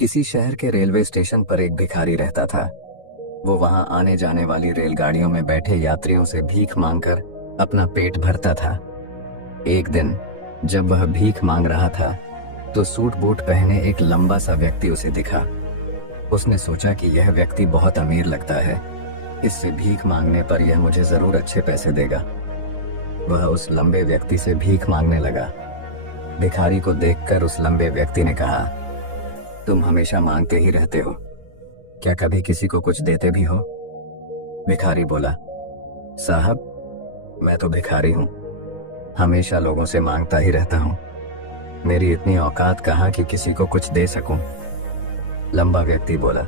किसी शहर के रेलवे स्टेशन पर एक भिखारी रहता था। वो वहां आने जाने वाली रेलगाड़ियों में बैठे यात्रियों से भीख मांगकर अपना पेट भरता था। एक दिन जब वह भीख मांग रहा था तो सूट बूट पहने एक लंबा सा व्यक्ति उसे दिखा। उसने सोचा कि यह व्यक्ति बहुत अमीर लगता है, इससे भीख मांगने पर यह मुझे जरूर अच्छे पैसे देगा। वह उस लंबे व्यक्ति से भीख मांगने लगा। भिखारी को देखकर उस लंबे व्यक्ति ने कहा, तुम हमेशा मांगते ही रहते हो, क्या कभी किसी को कुछ देते भी हो? भिखारी बोला, साहब मैं तो भिखारी हूं, हमेशा लोगों से मांगता ही रहता हूं। मेरी इतनी औकात कहाँ कि किसी को कुछ दे सकूं। लंबा व्यक्ति बोला,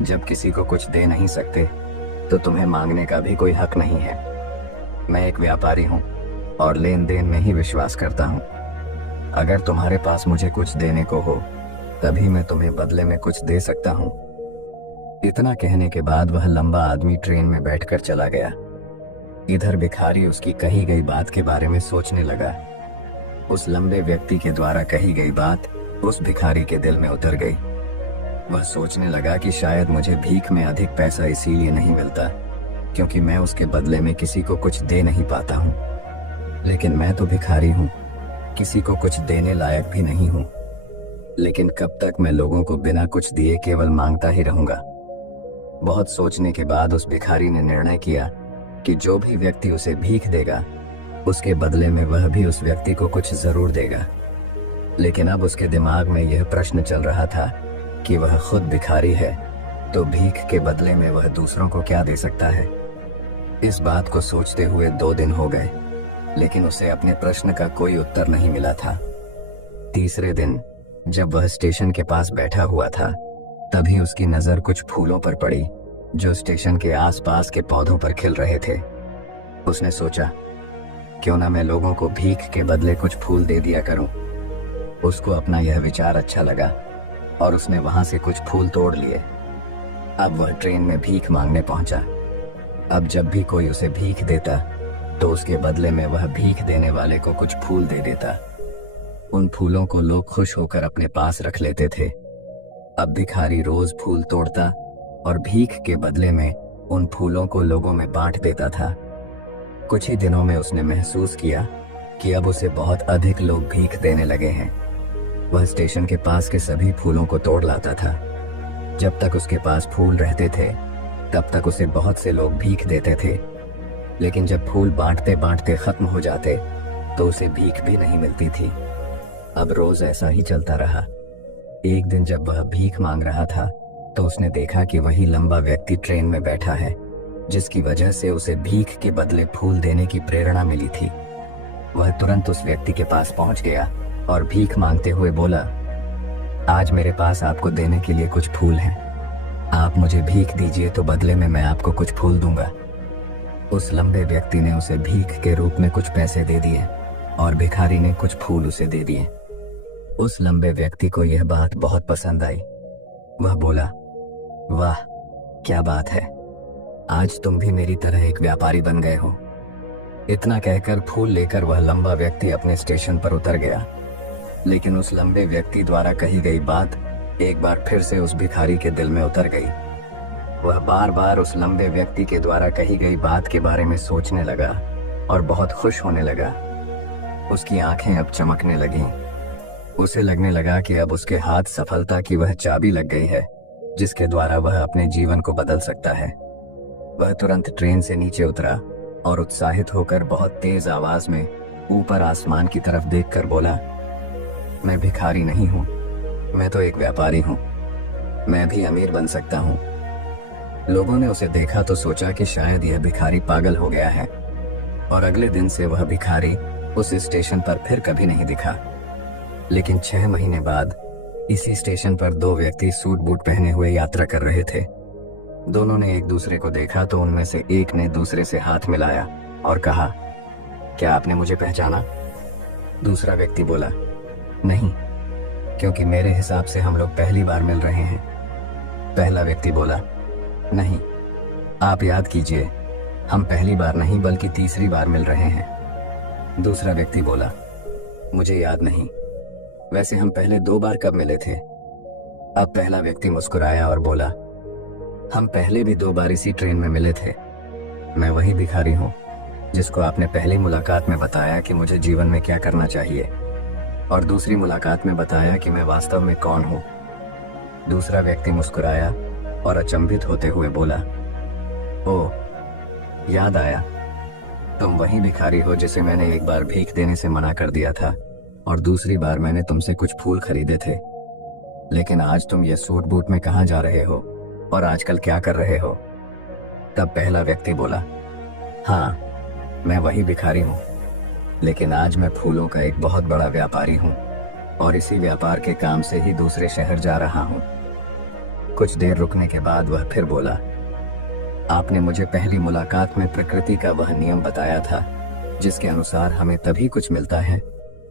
जब किसी को कुछ दे नहीं सकते तो तुम्हें मांगने का भी कोई हक नहीं है। मैं एक व्यापारी हूं और लेन देन में ही विश्वास करता हूं। अगर तुम्हारे पास मुझे कुछ देने को हो तभी मैं तुम्हें बदले में कुछ दे सकता हूं। इतना कहने के बाद वह लंबा आदमी ट्रेन में बैठकर चला गया। इधर भिखारी उसकी कही गई बात के बारे में सोचने लगा। उस लंबे व्यक्ति के द्वारा कही गई बात उस भिखारी के दिल में उतर गई। वह सोचने लगा कि शायद मुझे भीख में अधिक पैसा इसीलिए नहीं मिलता क्योंकि मैं उसके बदले में किसी को कुछ दे नहीं पाता हूँ। लेकिन मैं तो भिखारी हूँ, किसी को कुछ देने लायक भी नहीं हूँ। लेकिन कब तक मैं लोगों को बिना कुछ दिए केवल मांगता ही रहूंगा। बहुत सोचने के बाद उस भिखारी ने निर्णय किया कि जो भी व्यक्ति उसे भीख देगा उसके बदले में वह भी उस व्यक्ति को कुछ जरूर देगा। लेकिन अब उसके दिमाग में यह प्रश्न चल रहा था कि वह खुद भिखारी है तो भीख के बदले में वह दूसरों को क्या दे सकता है। इस बात को सोचते हुए 2 दिन हो गए, लेकिन उसे अपने प्रश्न का कोई उत्तर नहीं मिला था। तीसरे दिन जब वह स्टेशन के पास बैठा हुआ था तभी उसकी नजर कुछ फूलों पर पड़ी जो स्टेशन के आसपास के पौधों पर खिल रहे थे। उसने सोचा, क्यों ना मैं लोगों को भीख के बदले कुछ फूल दे दिया करूं। उसको अपना यह विचार अच्छा लगा और उसने वहां से कुछ फूल तोड़ लिए। अब वह ट्रेन में भीख मांगने पहुंचा। अब जब भी कोई उसे भीख देता तो उसके बदले में वह भीख देने वाले को कुछ फूल दे देता। उन फूलों को लोग खुश होकर अपने पास रख लेते थे। अब भिखारी रोज फूल तोड़ता और भीख के बदले में उन फूलों को लोगों में बांट देता था। कुछ ही दिनों में उसने महसूस किया कि अब उसे बहुत अधिक लोग भीख देने लगे हैं। वह स्टेशन के पास के सभी फूलों को तोड़ लाता था। जब तक उसके पास फूल रहते थे तब तक उसे बहुत से लोग भीख देते थे, लेकिन जब फूल बांटते बांटते खत्म हो जाते तो उसे भीख भी नहीं मिलती थी। अब रोज ऐसा ही चलता रहा। एक दिन जब वह भीख मांग रहा था तो उसने देखा कि वही लंबा व्यक्ति ट्रेन में बैठा है, जिसकी वजह से उसे भीख के बदले फूल देने की प्रेरणा मिली थी। वह तुरंत उस व्यक्ति के पास पहुंच गया और भीख मांगते हुए बोला, आज मेरे पास आपको देने के लिए कुछ फूल हैं। आप मुझे भीख दीजिए तो बदले में मैं आपको कुछ फूल दूंगा। उस लंबे व्यक्ति ने उसे भीख के रूप में कुछ पैसे दे दिए और भिखारी ने कुछ फूल उसे दे दिए। उस लंबे व्यक्ति को यह बात बहुत पसंद आई। वह बोला, वाह क्या बात है, आज तुम भी मेरी तरह एक व्यापारी बन गए हो। इतना कहकर फूल लेकर वह लंबा व्यक्ति अपने स्टेशन पर उतर गया। लेकिन उस लंबे व्यक्ति द्वारा कही गई बात एक बार फिर से उस भिखारी के दिल में उतर गई। वह बार बार उस लंबे व्यक्ति के द्वारा कही गई बात के बारे में सोचने लगा और बहुत खुश होने लगा। उसकी आंखें अब चमकने लगीं। उसे लगने लगा कि अब उसके हाथ सफलता की वह चाबी लग गई है जिसके द्वारा वह अपने जीवन को बदल सकता है। वह तुरंत ट्रेन से नीचे उतरा और उत्साहित होकर बहुत तेज आवाज में ऊपर आसमान की तरफ देखकर बोला, मैं भिखारी नहीं हूं, मैं तो एक व्यापारी हूं, मैं भी अमीर बन सकता हूं। लोगों ने उसे देखा तो सोचा कि शायद यह भिखारी पागल हो गया है और अगले दिन से वह भिखारी उस स्टेशन पर फिर कभी नहीं दिखा। लेकिन 6 महीने बाद इसी स्टेशन पर 2 व्यक्ति सूट बूट पहने हुए यात्रा कर रहे थे। दोनों ने एक दूसरे को देखा तो उनमें से एक ने दूसरे से हाथ मिलाया और कहा, क्या आपने मुझे पहचाना? दूसरा व्यक्ति बोला, नहीं, क्योंकि मेरे हिसाब से हम लोग पहली बार मिल रहे हैं। पहला व्यक्ति बोला, नहीं, आप याद कीजिए, हम पहली बार नहीं बल्कि तीसरी बार मिल रहे हैं। दूसरा व्यक्ति बोला, मुझे याद नहीं, वैसे हम पहले 2 बार कब मिले थे? अब पहला व्यक्ति मुस्कुराया और बोला, हम पहले भी 2 बार इसी ट्रेन में मिले थे। मैं वही भिखारी हूँ जिसको आपने पहली मुलाकात में बताया कि मुझे जीवन में क्या करना चाहिए, और दूसरी मुलाकात में बताया कि मैं वास्तव में कौन हूँ। दूसरा व्यक्ति मुस्कुराया और अचंभित होते हुए बोला, ओह, याद आया, तुम वही भिखारी हो जिसे मैंने एक बार भीख देने से मना कर दिया था और दूसरी बार मैंने तुमसे कुछ फूल खरीदे थे। लेकिन आज तुम ये सूट बूट में कहाँ जा रहे हो और आजकल क्या कर रहे हो? तब पहला व्यक्ति बोला, हाँ, मैं वही भिखारी हूँ, लेकिन आज मैं फूलों का एक बहुत बड़ा व्यापारी हूँ और इसी व्यापार के काम से ही दूसरे शहर जा रहा हूँ। कुछ देर रुकने के बाद वह फिर बोला, आपने मुझे पहली मुलाकात में प्रकृति का वह नियम बताया था जिसके अनुसार हमें तभी कुछ मिलता है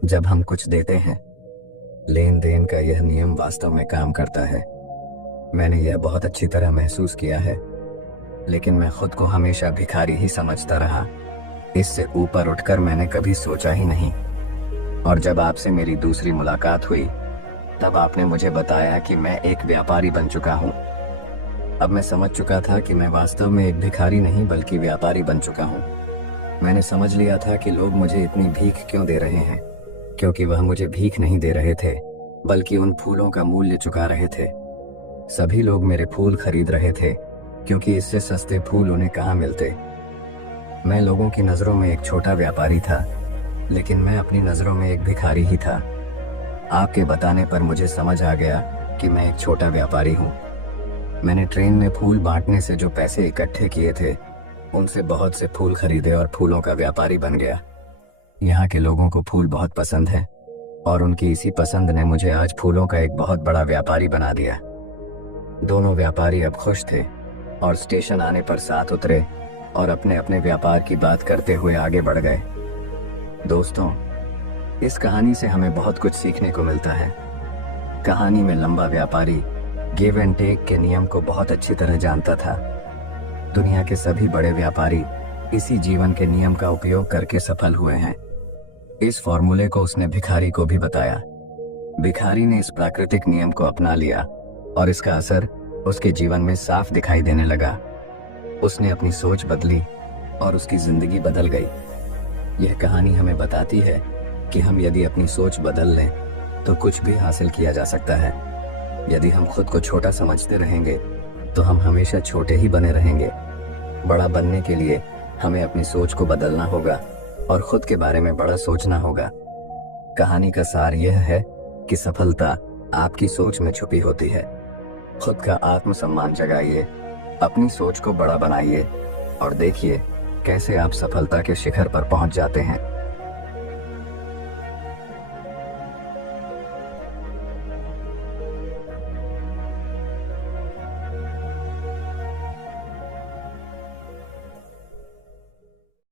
जब हम कुछ देते हैं। लेन देन का यह नियम वास्तव में काम करता है। मैंने यह बहुत अच्छी तरह महसूस किया है, लेकिन मैं खुद को हमेशा भिखारी ही समझता रहा। इससे ऊपर उठकर मैंने कभी सोचा ही नहीं। और जब आपसे मेरी दूसरी मुलाकात हुई तब आपने मुझे बताया कि मैं एक व्यापारी बन चुका हूँ। अब मैं समझ चुका था कि मैं वास्तव में एक भिखारी नहीं बल्कि व्यापारी बन चुका हूँ। मैंने समझ लिया था कि लोग मुझे इतनी भीख क्यों दे रहे हैं, क्योंकि वह मुझे भीख नहीं दे रहे थे बल्कि उन फूलों का मूल्य चुका रहे थे। सभी लोग मेरे फूल खरीद रहे थे क्योंकि इससे सस्ते फूल उन्हें कहाँ मिलते। मैं लोगों की नजरों में एक छोटा व्यापारी था, लेकिन मैं अपनी नजरों में एक भिखारी ही था। आपके बताने पर मुझे समझ आ गया कि मैं एक छोटा व्यापारी हूँ। मैंने ट्रेन में फूल बांटने से जो पैसे इकट्ठे किए थे उनसे बहुत से फूल खरीदे और फूलों का व्यापारी बन गया। यहाँ के लोगों को फूल बहुत पसंद है और उनकी इसी पसंद ने मुझे आज फूलों का एक बहुत बड़ा व्यापारी बना दिया। दोनों व्यापारी अब खुश थे और स्टेशन आने पर साथ उतरे और अपने अपने व्यापार की बात करते हुए आगे बढ़ गए। दोस्तों, इस कहानी से हमें बहुत कुछ सीखने को मिलता है। कहानी में लंबा व्यापारी गिव एंड टेक के नियम को बहुत अच्छी तरह जानता था। दुनिया के सभी बड़े व्यापारी इसी जीवन के नियम का उपयोग करके सफल हुए हैं। इस फॉर्मूले को उसने भिखारी को भी बताया। भिखारी ने इस प्राकृतिक नियम को अपना लिया और इसका असर उसके जीवन में साफ दिखाई देने लगा। उसने अपनी सोच बदली और उसकी जिंदगी बदल गई। यह कहानी हमें बताती है कि हम यदि अपनी सोच बदल लें तो कुछ भी हासिल किया जा सकता है। यदि हम खुद को छोटा समझते रहेंगे तो हम हमेशा छोटे ही बने रहेंगे। बड़ा बनने के लिए हमें अपनी सोच को बदलना होगा और खुद के बारे में बड़ा सोचना होगा। कहानी का सार यह है कि सफलता आपकी सोच में छुपी होती है। खुद का आत्मसम्मान जगाइए, अपनी सोच को बड़ा बनाइए और देखिए कैसे आप सफलता के शिखर पर पहुंच जाते हैं।